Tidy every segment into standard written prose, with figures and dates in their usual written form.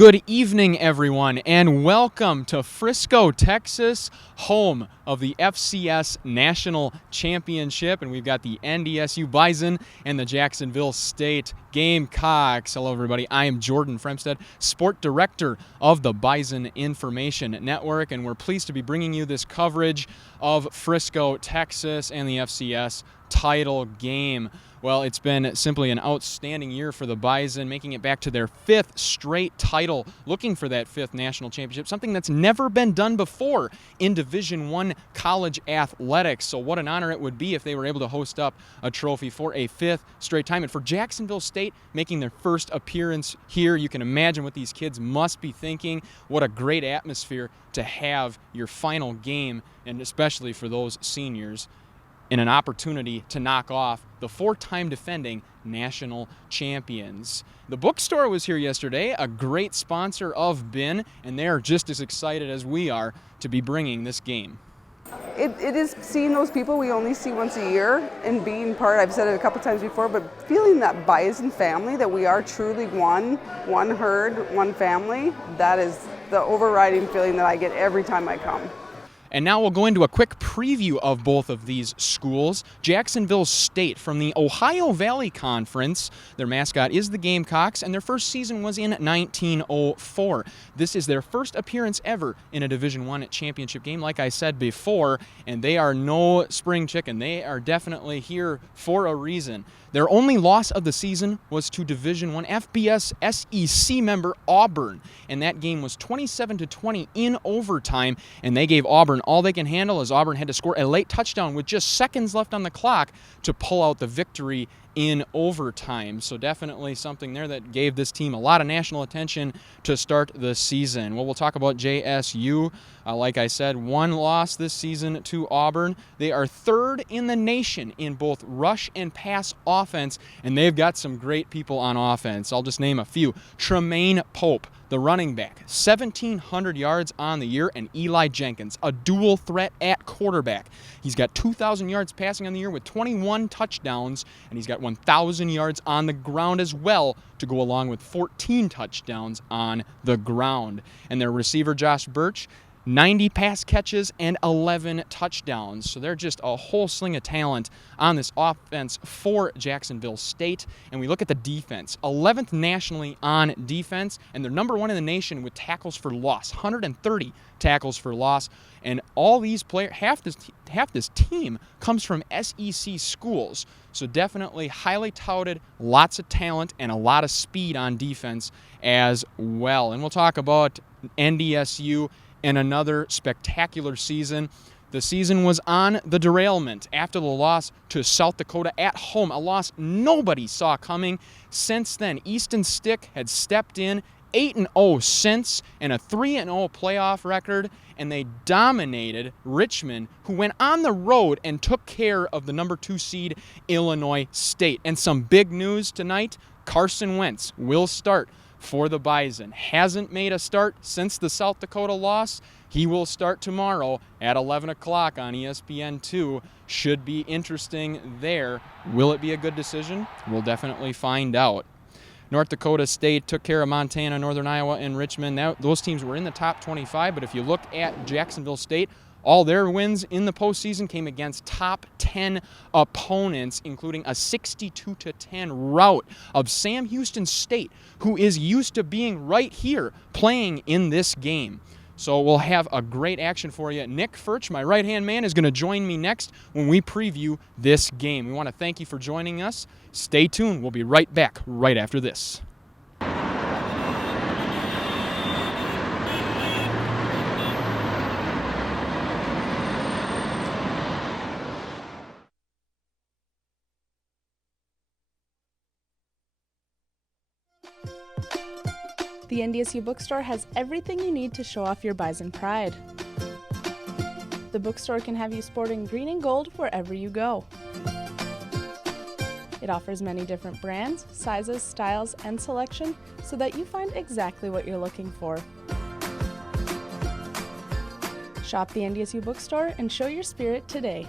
Good evening, everyone, and welcome to Frisco, Texas, home of the FCS National Championship. And we've got the NDSU Bison and the Jacksonville State Gamecocks. Hello, everybody. I am Jordan Fremstead, Sport Director of the Bison Information Network, and we're pleased to be bringing you this coverage of Frisco, Texas, and the FCS title game. Well, it's been simply an outstanding year for the Bison, making it back to their fifth straight title, looking for that fifth national championship, something that's never been done before in Division I college athletics. So what an honor it would be if they were able to host up a trophy for a fifth straight time. And for Jacksonville State making their first appearance here, you can imagine what these kids must be thinking. What a great atmosphere to have your final game, and especially for those seniors, in an opportunity to knock off the four-time defending national champions. The bookstore was here yesterday, a great sponsor of BIN, and they're just as excited as we are to be bringing this game. It is seeing those people we only see once a year and being part, I've said it a couple times before, but feeling that Bison family, that we are truly one herd, one family, that is the overriding feeling that I get every time I come. And now we'll go into a quick preview of both of these schools. Jacksonville State from the Ohio Valley Conference. Their mascot is the Gamecocks, and their first season was in 1904. This is their first appearance ever in a Division I championship game, like I said before, and they are no spring chicken. They are definitely here for a reason. Their only loss of the season was to Division I FBS SEC member Auburn, and that game was 27-20 in overtime, and they gave Auburn all they can handle as Auburn had to score a late touchdown with just seconds left on the clock to pull out the victory in overtime. So definitely something there that gave this team a lot of national attention to start the season. Well, we'll talk about JSU. Like I said, one loss this season to Auburn. They are third in the nation in both rush and pass offense, and they've got some great people on offense. I'll just name a few. Tremaine Pope, the running back, 1,700 yards on the year, and Eli Jenkins, a dual threat at quarterback. He's got 2,000 yards passing on the year with 21 touchdowns, and he's got 1,000 yards on the ground as well to go along with 14 touchdowns on the ground. And their receiver, Josh Birch, 90 pass catches and 11 touchdowns. So they're just a whole sling of talent on this offense for Jacksonville State. And we look at the defense, 11th nationally on defense, and they're number one in the nation with tackles for loss, 130 tackles for loss. And all these players, half this team comes from SEC schools. So definitely highly touted, lots of talent, and a lot of speed on defense as well. And we'll talk about NDSU and another spectacular season. The season was on the derailment after the loss to South Dakota at home, a loss nobody saw coming. Since then, Easton Stick had stepped in, 8-0 since, and a 3-0 playoff record, and they dominated Richmond, who went on the road and took care of the number 2 seed Illinois State. And some big news tonight, Carson Wentz will start for the Bison. Hasn't made a start since the South Dakota loss. He will start tomorrow at 11 o'clock on ESPN2. Should be interesting there. Will it be a good decision? We'll definitely find out. North Dakota State took care of Montana, Northern Iowa, and Richmond. Those teams were in the top 25, but if you look at Jacksonville State, all their wins in the postseason came against top 10 opponents, including a 62-10 rout of Sam Houston State, who is used to being right here playing in this game. So we'll have a great action for you. Nick Furch, my right-hand man, is going to join me next when we preview this game. We want to thank you for joining us. Stay tuned. We'll be right back right after this. The NDSU bookstore has everything you need to show off your Bison pride. The bookstore can have you sporting green and gold wherever you go. It offers many different brands, sizes, styles, and selection so that you find exactly what you're looking for. Shop the NDSU bookstore and show your spirit today.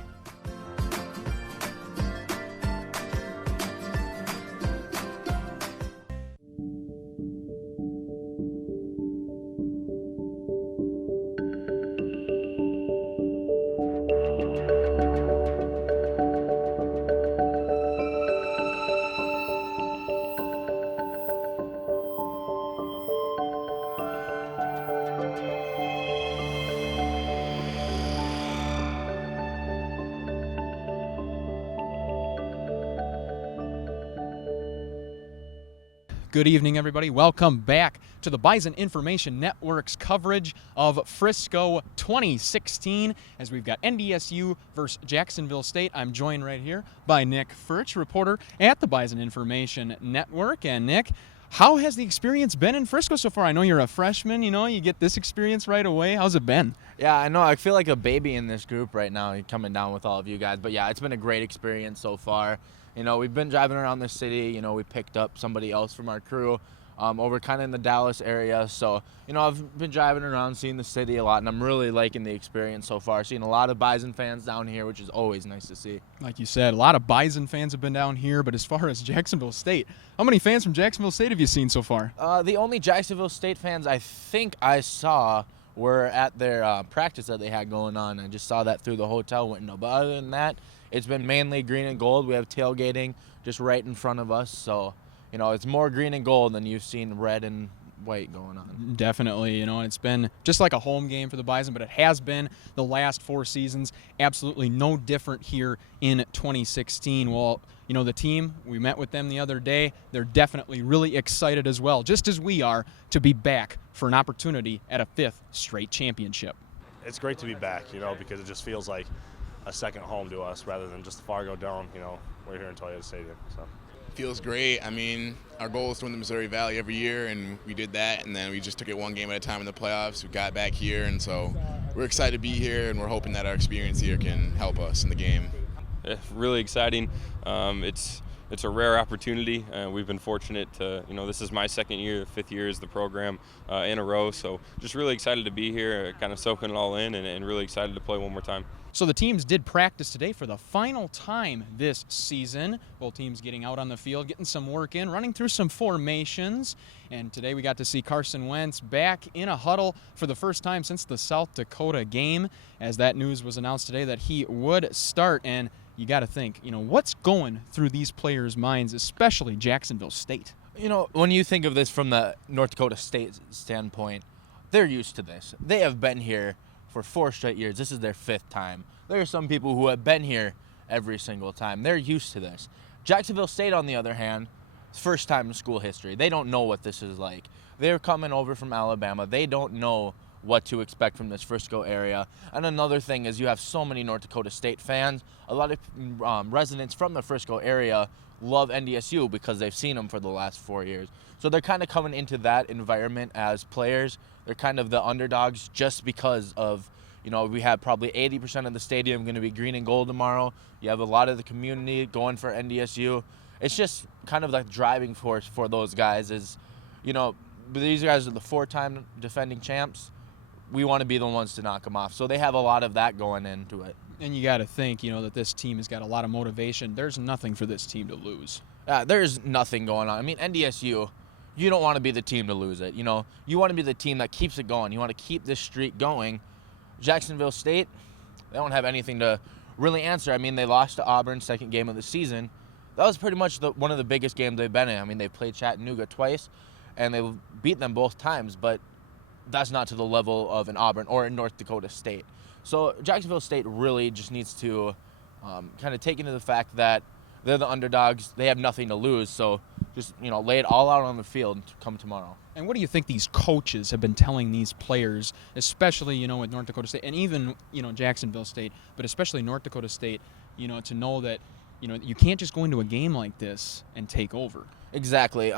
Good evening, everybody. Welcome back to the Bison Information Network's coverage of Frisco 2016 as we've got NDSU versus Jacksonville State. I'm joined right here by Nick Furch, reporter at the Bison Information Network. And Nick, how has the experience been in Frisco so far? I know you're a freshman, you get this experience right away. How's it been? Yeah, I know. I feel like a baby in this group right now, coming down with all of you guys. But yeah, it's been a great experience so far. We've been driving around the city. We picked up somebody else from our crew over kind of in the Dallas area. So, I've been driving around, seeing the city a lot, and I'm really liking the experience so far. Seeing a lot of Bison fans down here, which is always nice to see. Like you said, a lot of Bison fans have been down here, but as far as Jacksonville State, how many fans from Jacksonville State have you seen so far? The only Jacksonville State fans I think I saw were at their practice that they had going on. I just saw that through the hotel window. But other than that, it's been mainly green and gold. We have tailgating just right in front of us. So, it's more green and gold than you've seen red and white going on. Definitely, and it's been just like a home game for the Bison, but it has been the last 4 seasons. Absolutely no different here in 2016. Well, the team, we met with them the other day. They're definitely really excited as well, just as we are, to be back for an opportunity at a 5th straight championship. It's great to be back, because it just feels like a second home to us rather than just Fargo down, we're here in Toyota Stadium. So. Feels great. I mean, our goal is to win the Missouri Valley every year, and we did that, and then we just took it one game at a time in the playoffs. We got back here, and so we're excited to be here, and we're hoping that our experience here can help us in the game. Yeah, really exciting. It's a rare opportunity. We've been fortunate to, this is my second year, 5th year is the program in a row, so just really excited to be here, kind of soaking it all in, and really excited to play one more time. So the teams did practice today for the final time this season. Both teams getting out on the field, getting some work in, running through some formations. And today we got to see Carson Wentz back in a huddle for the first time since the South Dakota game, as that news was announced today that he would start. And you got to think, what's going through these players' minds, especially Jacksonville State? When you think of this from the North Dakota State standpoint, they're used to this. They have been here for 4 straight years. This is their 5th time. There are some people who have been here every single time. They're used to this. Jacksonville State, on the other hand, first time in school history. They don't know what this is like. They're coming over from Alabama. They don't know what to expect from this Frisco area. And another thing is you have so many North Dakota State fans. A lot of residents from the Frisco area love NDSU because they've seen them for the last 4 years. So they're kind of coming into that environment as players. They're kind of the underdogs just because of, we have probably 80% of the stadium going to be green and gold tomorrow. You have a lot of the community going for NDSU. It's just kind of the driving force for those guys is, these guys are the 4-time defending champs. We want to be the ones to knock them off. So they have a lot of that going into it. And you got to think, that this team has got a lot of motivation. There's nothing for this team to lose. There's nothing going on. I mean, NDSU, you don't want to be the team to lose it. You want to be the team that keeps it going. You want to keep this streak going. Jacksonville State, they don't have anything to really answer. I mean, they lost to Auburn, second game of the season. That was pretty much one of the biggest games they've been in. I mean, they played Chattanooga twice, and they beat them both times, but that's not to the level of an Auburn or in North Dakota State. So Jacksonville State really just needs to kind of take into the fact that they're the underdogs. They have nothing to lose, so just lay it all out on the field come tomorrow. And what do you think these coaches have been telling these players, especially with North Dakota State and even Jacksonville State, but especially North Dakota State, to know that you can't just go into a game like this and take over. Exactly.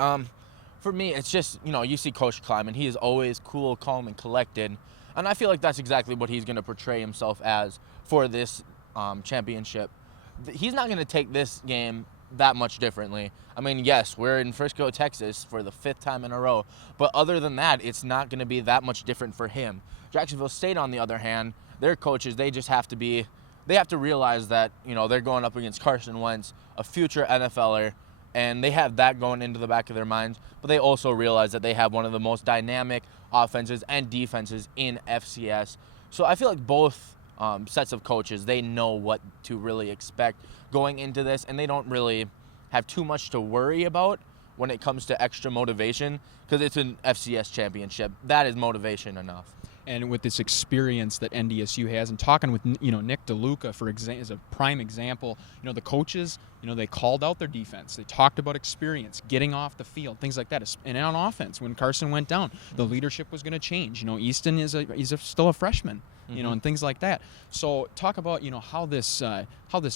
For me, it's just you see Coach Kleiman. He is always cool, calm, and collected, and I feel like that's exactly what he's going to portray himself as for this championship. He's not going to take this game that much differently. I mean, yes, we're in Frisco, Texas for the 5th time in a row, but other than that, it's not going to be that much different for him. Jacksonville State, on the other hand, their coaches, they have to realize that, they're going up against Carson Wentz, a future NFLer, and they have that going into the back of their minds, but they also realize that they have one of the most dynamic offenses and defenses in FCS. So I feel like both sets of coaches, they know what to really expect going into this, and they don't really have too much to worry about when it comes to extra motivation because it's an FCS championship. That is motivation enough. and with this experience that NDSU has, and talking with Nick DeLuca as a prime example, the coaches, they called out their defense. They talked about experience, getting off the field, things like that. And on offense, when Carson went down, the leadership was going to change. Easton is still a freshman, and things like that. So talk about how this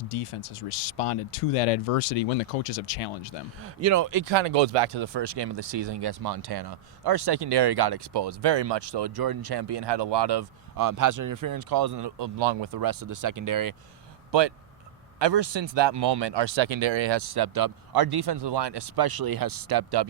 defense has responded to that adversity when the coaches have challenged them. It kind of goes back to the first game of the season against Montana. Our secondary got exposed, very much so. Jordan Champion had a lot of pass interference calls along with the rest of the secondary. But ever since that moment, our secondary has stepped up. Our defensive line especially has stepped up.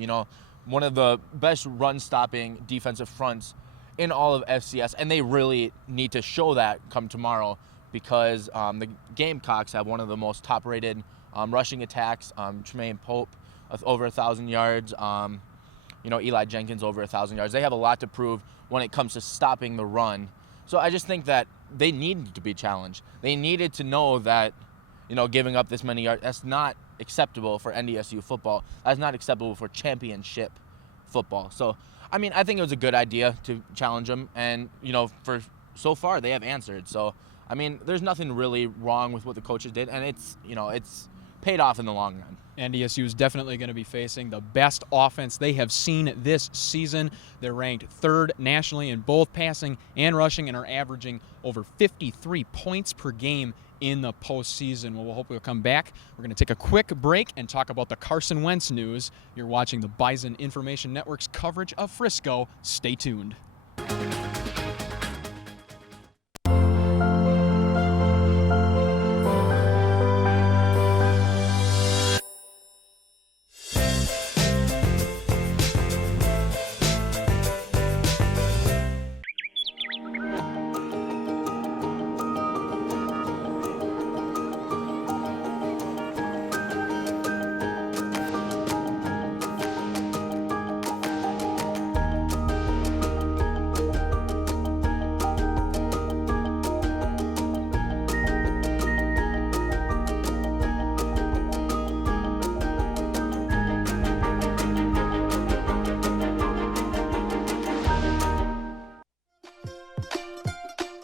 One of the best run-stopping defensive fronts in all of FCS, and they really need to show that come tomorrow because the Gamecocks have one of the most top-rated rushing attacks. Tremaine Pope over 1,000 yards. Eli Jenkins over 1,000 yards. They have a lot to prove when it comes to stopping the run. So I just think that they needed to be challenged. They needed to know that, giving up this many yards, that's not acceptable for NDSU football. That's not acceptable for championship football. So, I think it was a good idea to challenge them. And, for so far, they have answered. So, there's nothing really wrong with what the coaches did. And it's paid off in the long run. NDSU is definitely going to be facing the best offense they have seen this season. They're ranked third nationally in both passing and rushing and are averaging over 53 points per game in the postseason. Well, we'll hope we'll come back. We're going to take a quick break and talk about the Carson Wentz news. You're watching the Bison Information Network's coverage of Frisco. Stay tuned.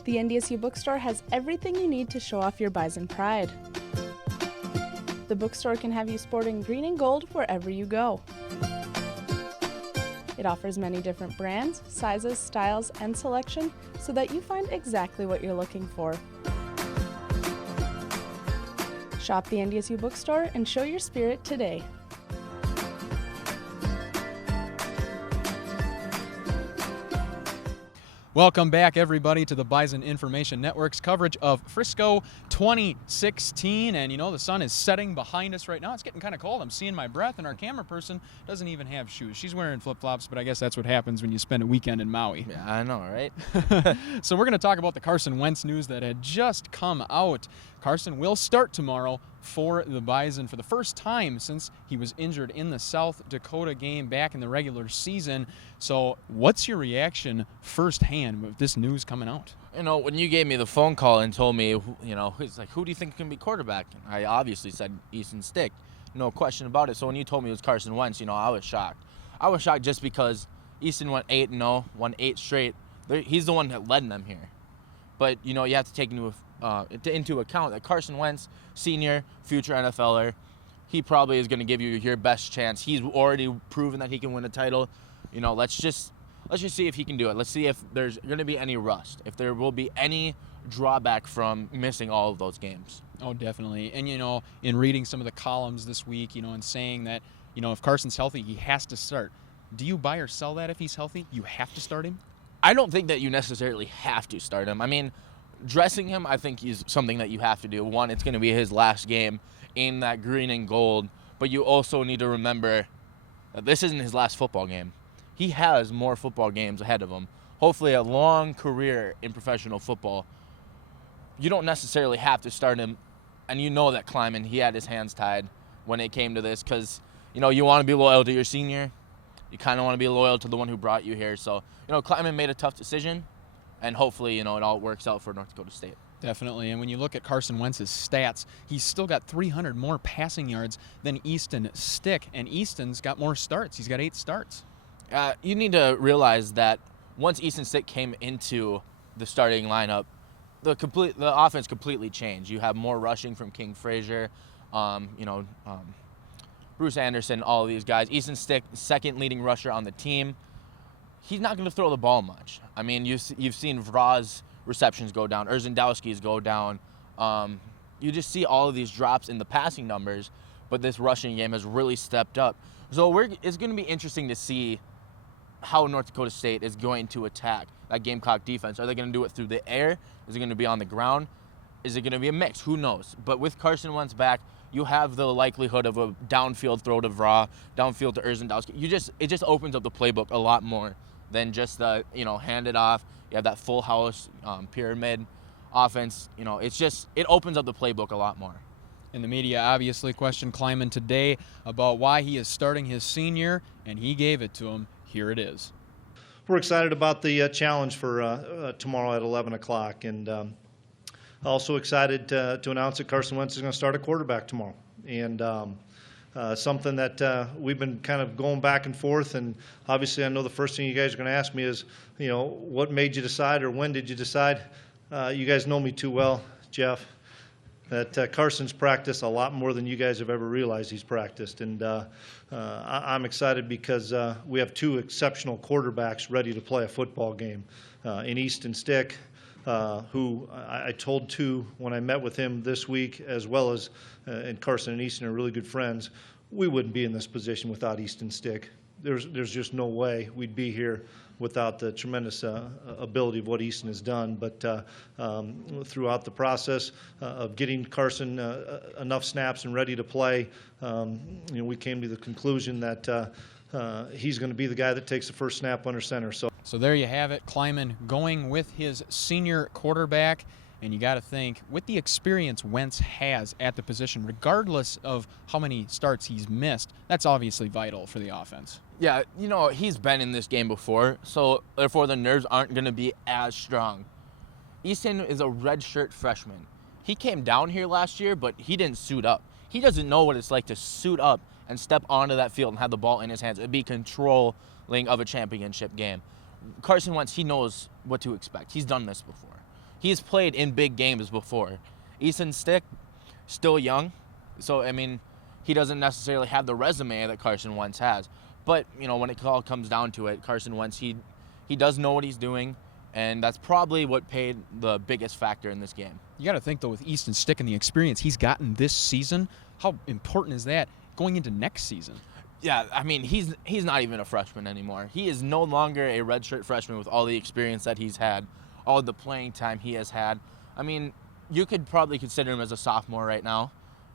The NDSU bookstore has everything you need to show off your Bison pride. The bookstore can have you sporting green and gold wherever you go. It offers many different brands, sizes, styles, and selection so that you find exactly what you're looking for. Shop the NDSU bookstore and show your spirit today. Welcome back, everybody, to the Bison Information Network's coverage of Frisco 2016. And, the sun is setting behind us right now. It's getting kind of cold. I'm seeing my breath, and our camera person doesn't even have shoes. She's wearing flip-flops, but I guess that's what happens when you spend a weekend in Maui. Yeah, I know, right? So we're going to talk about the Carson Wentz news that had just come out. Carson will start tomorrow for the Bison for the first time since he was injured in the South Dakota game back in the regular season. So what's your reaction firsthand with this news coming out? When you gave me the phone call and told me, it's like, who do you think can be quarterback? I obviously said Easton Stick, no question about it. So when you told me it was Carson Wentz, I was shocked. I was shocked just because Easton went 8-0, won 8 straight. He's the one that led them here. But, you have to take into account that Carson Wentz, senior, future NFLer, he probably is going to give you your best chance. He's already proven that he can win a title. Let's just see if he can do it. Let's see if there's going to be any rust, if there will be any drawback from missing all of those games. Oh, definitely. And, in reading some of the columns this week, and saying that, if Carson's healthy, he has to start. Do you buy or sell that if he's healthy? You have to start him? I don't think that you necessarily have to start him. Dressing him, I think, is something that you have to do. One, it's going to be his last game in that green and gold, but you also need to remember that this isn't his last football game. He has more football games ahead of him. Hopefully a long career in professional football. You don't necessarily have to start him, and that Kleiman, he had his hands tied when it came to this because, you want to be loyal to your senior. You kind of want to be loyal to the one who brought you here. So, Kleiman made a tough decision. And hopefully, it all works out for North Dakota State. Definitely. And when you look at Carson Wentz's stats, he's still got 300 more passing yards than Easton Stick. And Easton's got more starts. He's got 8 starts. You need to realize that once Easton Stick came into the starting lineup, the offense completely changed. You have more rushing from King Frazier, Bruce Anderson, all of these guys. Easton Stick, second leading rusher on the team. He's not going to throw the ball much. I mean, you've seen Vraz's receptions go down, Erzendowski's go down. You just see all of these drops in the passing numbers, but this rushing game has really stepped up. So it's going to be interesting to see how North Dakota State is going to attack that Gamecock defense. Are they going to do it through the air? Is it going to be on the ground? Is it going to be a mix? Who knows? But with Carson Wentz back, you have the likelihood of a downfield throw to Vraz, downfield to Erzendowski. It just opens up the playbook a lot more than just hand it off. You have that full house pyramid offense. It opens up the playbook a lot more. And the media obviously questioned Kleiman today about why he is starting his senior, and he gave it to him. Here it is. We're excited about the challenge for tomorrow at 11 o'clock, and also excited to announce that Carson Wentz is going to start a quarterback tomorrow. And something that we've been kind of going back and forth, and obviously I know the first thing you guys are going to ask me is, what made you decide, or when did you decide? You guys know me too well, Jeff, that Carson's practiced a lot more than you guys have ever realized he's practiced. And I'm excited because we have two exceptional quarterbacks ready to play a football game. In Easton Stick, who I told to when I met with him this week, as well as and Carson and Easton are really good friends. We wouldn't be in this position without Easton Stick. There's just no way we'd be here without the tremendous ability of what Easton has done. But throughout the process of getting Carson enough snaps and ready to play, we came to the conclusion that he's going to be the guy that takes the first snap under center. So there you have it, Kleiman going with his senior quarterback. And you got to think, with the experience Wentz has at the position, regardless of how many starts he's missed, that's obviously vital for the offense. Yeah, he's been in this game before, so therefore the nerves aren't going to be as strong. Easton is a redshirt freshman. He came down here last year, but he didn't suit up. He doesn't know what it's like to suit up and step onto that field and have the ball in his hands. It'd be controlling of a championship game. Carson Wentz, he knows what to expect. He's done this before. He's played in big games before. Easton Stick, still young, so, he doesn't necessarily have the resume that Carson Wentz has. But, when it all comes down to it, Carson Wentz, he does know what he's doing, and that's probably what paid the biggest factor in this game. You got to think, though, with Easton Stick and the experience he's gotten this season, how important is that going into next season? Yeah, he's not even a freshman anymore. He is no longer a redshirt freshman with all the experience that he's had, all the playing time he has had. You could probably consider him as a sophomore right now,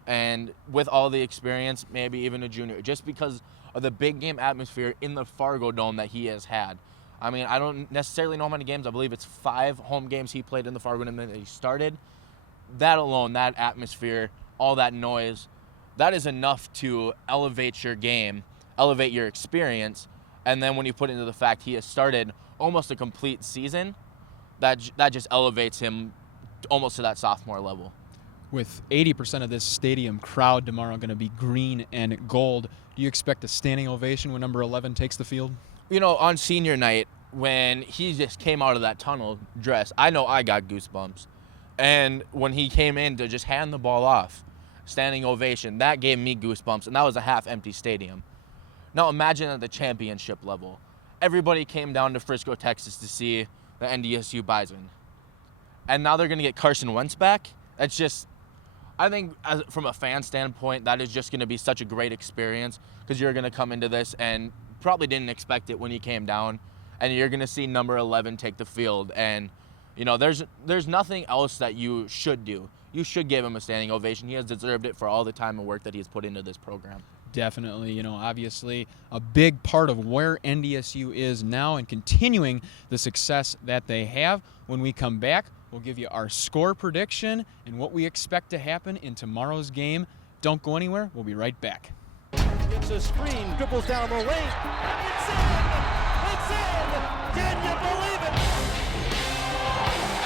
and with all the experience, maybe even a junior, just because of the big game atmosphere in the Fargo Dome that he has had. I don't necessarily know how many games. I believe it's 5 home games he played in the Fargo Dome that he started. That alone, that atmosphere, all that noise, that is enough to elevate your game, elevate your experience, and then when you put into the fact he has started almost a complete season, that just elevates him almost to that sophomore level. With 80% of this stadium crowd tomorrow going to be green and gold, do you expect a standing ovation when number 11 takes the field? On senior night, when he just came out of that tunnel dress, I know I got goosebumps. And when he came in to just hand the ball off, standing ovation, that gave me goosebumps, and that was a half-empty stadium. Now imagine at the championship level. Everybody came down to Frisco, Texas to see the NDSU Bison. And now they're going to get Carson Wentz back. That's just, I think from a fan standpoint, that is just going to be such a great experience, because you're going to come into this and probably didn't expect it when he came down, and you're going to see number 11 take the field. And, there's nothing else that you should do. You should give him a standing ovation. He has deserved it for all the time and work that he's put into this program. Definitely, obviously a big part of where NDSU is now and continuing the success that they have. When we come back, we'll give you our score prediction and what we expect to happen in tomorrow's game. Don't go anywhere. We'll be right back. Gets a screen, dribbles down the lane, and it's in! It's in! Can you believe it?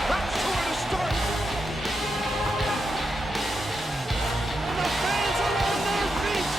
Not sure to start. And the fans are on their feet.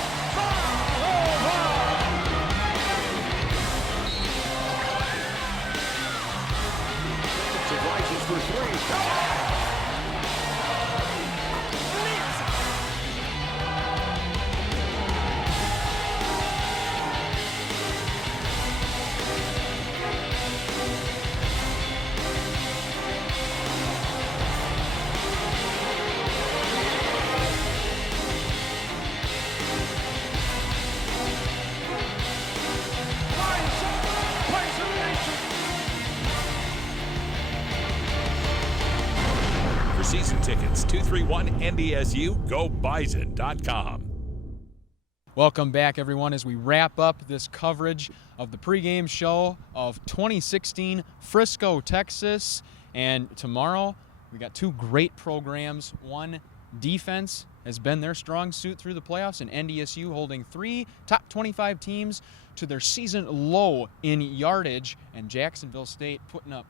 For season tickets, 231-NDSU-GoBison.com. Welcome back, everyone, as we wrap up this coverage of the pregame show of 2016 Frisco, Texas. And tomorrow, we got two great programs. One, defense has been their strong suit through the playoffs, and NDSU holding 3 top 25 teams to their season low in yardage, and Jacksonville State putting up,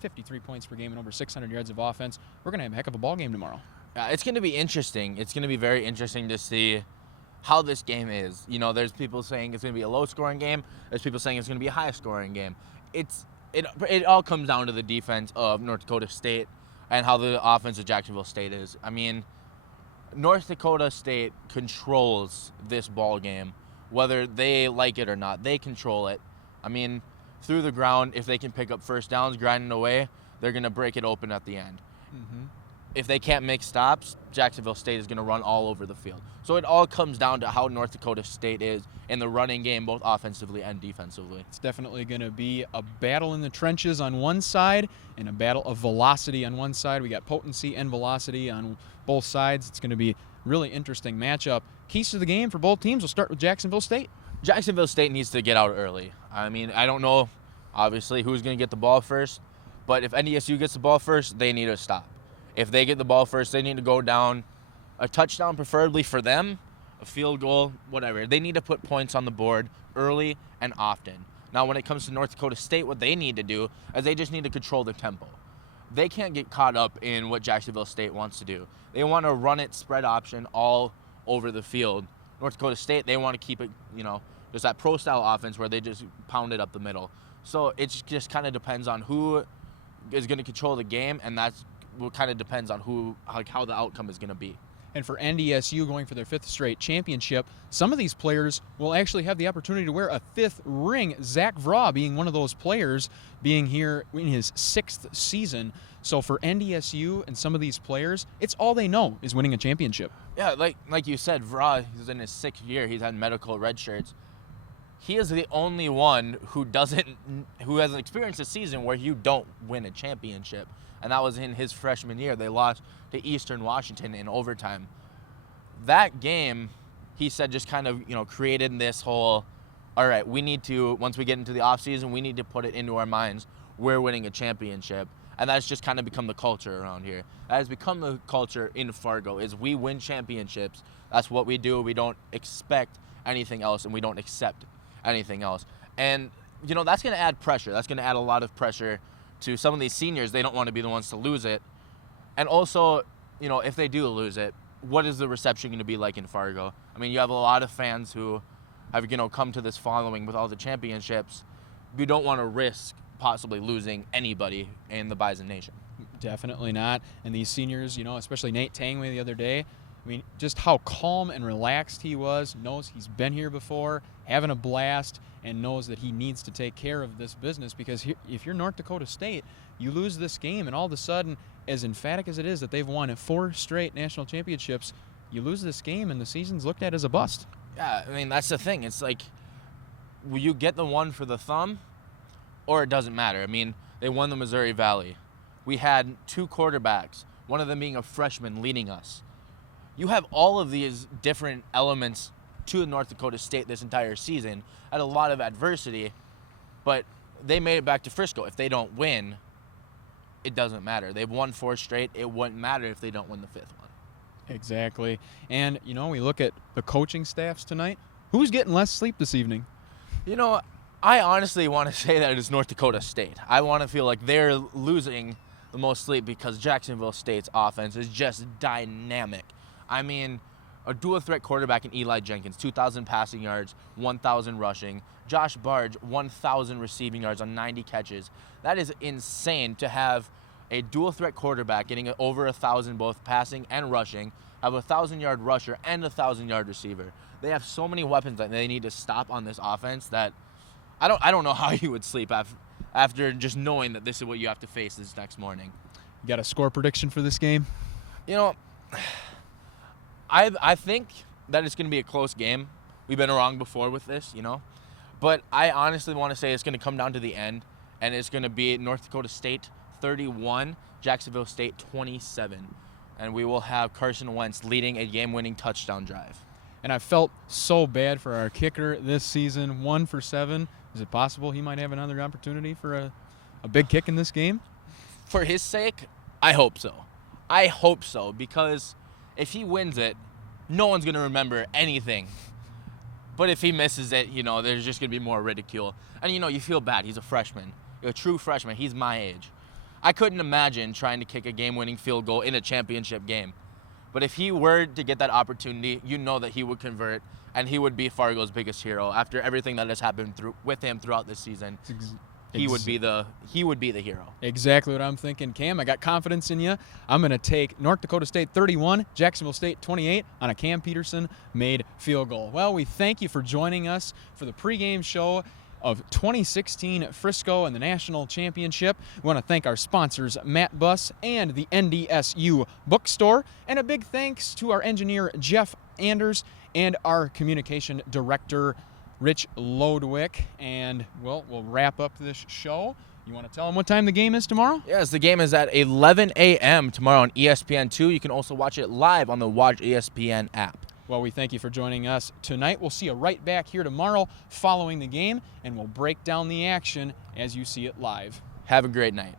53 points per game and over 600 yards of offense. We're going to have a heck of a ball game tomorrow. It's going to be interesting. It's going to be very interesting to see how this game is. You know, there's people saying it's going to be a low-scoring game. There's people saying it's going to be a high-scoring game. It all comes down to the defense of North Dakota State and how the offense of Jacksonville State is. North Dakota State controls this ball game, whether they like it or not. They control it. Through the ground, if they can pick up first downs, grinding away, they're going to break it open at the end. Mm-hmm. If they can't make stops, Jacksonville State is going to run all over the field. So it all comes down to how North Dakota State is in the running game, both offensively and defensively. It's definitely going to be a battle in the trenches on one side and a battle of velocity on one side. We got potency and velocity on both sides. It's going to be a really interesting matchup. Keys to the game for both teams. We'll start with Jacksonville State. Jacksonville State needs to get out early. I don't know, obviously, who's going to get the ball first, but if NDSU gets the ball first, they need to stop. If they get the ball first, they need to go down, a touchdown preferably for them, a field goal, whatever. They need to put points on the board early and often. Now, when it comes to North Dakota State, what they need to do is they just need to control the tempo. They can't get caught up in what Jacksonville State wants to do. They want to run it spread option all over the field. North Dakota State, they want to keep it, just that pro-style offense where they just pound it up the middle. So it just kind of depends on who is going to control the game, and that's what kind of depends on how the outcome is going to be. And for NDSU going for their 5th straight championship, some of these players will actually have the opportunity to wear a 5th ring. Zach Vraw being one of those players, being here in his 6th season. So for NDSU and some of these players, it's all they know is winning a championship. Yeah, like you said, Vraw, he's in his 6th year. He's had medical red shirts. He is the only one who has experienced a season where you don't win a championship. And that was in his freshman year. They lost to Eastern Washington in overtime. That game, he said, just kind of, created this whole, all right, we need to, once we get into the offseason, we need to put it into our minds, we're winning a championship. And that's just kind of become the culture around here. That has become the culture in Fargo, is we win championships. That's what we do. We don't expect anything else, and we don't accept anything else. And, that's going to add pressure. That's going to add a lot of pressure to some of these seniors. They don't want to be the ones to lose it. And also, if they do lose it, what is the reception going to be like in Fargo? You have a lot of fans who have, come to this following with all the championships. You don't want to risk possibly losing anybody in the Bison Nation. Definitely not. And these seniors, especially Nate Tangway the other day, just how calm and relaxed he was, knows he's been here before, having a blast, and knows that he needs to take care of this business, because if you're North Dakota State, you lose this game, and all of a sudden, as emphatic as it is that they've won 4 straight national championships, you lose this game and the season's looked at as a bust. Yeah, that's the thing. It's like, will you get the one for the thumb, or it doesn't matter? They won the Missouri Valley. We had 2 quarterbacks, one of them being a freshman leading us. You have all of these different elements to North Dakota State this entire season, had a lot of adversity, but they made it back to Frisco. If they don't win, it doesn't matter. They've won 4 straight. It wouldn't matter if they don't win the 5th one. Exactly. And, we look at the coaching staffs tonight. Who's getting less sleep this evening? I honestly want to say that it's North Dakota State. I want to feel like they're losing the most sleep because Jacksonville State's offense is just dynamic. A dual-threat quarterback in Eli Jenkins, 2,000 passing yards, 1,000 rushing. Josh Barge, 1,000 receiving yards on 90 catches. That is insane to have a dual threat quarterback getting over 1,000 both passing and rushing, have a 1,000-yard rusher and a 1,000-yard receiver. They have so many weapons that they need to stop on this offense that I don't know how you would sleep after just knowing that this is what you have to face this next morning. You got a score prediction for this game? You know, I think that it's going to be a close game. We've been wrong before with this, But I honestly want to say it's going to come down to the end, and it's going to be North Dakota State 31, Jacksonville State 27. And we will have Carson Wentz leading a game-winning touchdown drive. And I felt so bad for our kicker this season, 1 for 7. Is it possible he might have another opportunity for a big kick in this game? For his sake, I hope so. I hope so, because if he wins it, no one's going to remember anything. But if he misses it, there's just going to be more ridicule. And, you feel bad. He's a freshman, a true freshman. He's my age. I couldn't imagine trying to kick a game-winning field goal in a championship game. But if he were to get that opportunity, that he would convert, and he would be Fargo's biggest hero. After everything that has happened with him throughout this season, he would be the hero. Exactly what I'm thinking, Cam. I got confidence in you. I'm going to take North Dakota State 31, Jacksonville State 28 on a Cam Peterson made field goal. Well, we thank you for joining us for the pregame show of 2016 Frisco and the National Championship. We want to thank our sponsors, Matt Buss and the NDSU Bookstore. And a big thanks to our engineer, Jeff Anders, and our communication director, Rich Lodwick. And, we'll wrap up this show. You want to tell them what time the game is tomorrow? Yes, the game is at 11 a.m. tomorrow on ESPN2. You can also watch it live on the Watch ESPN app. Well, we thank you for joining us tonight. We'll see you right back here tomorrow following the game, and we'll break down the action as you see it live. Have a great night.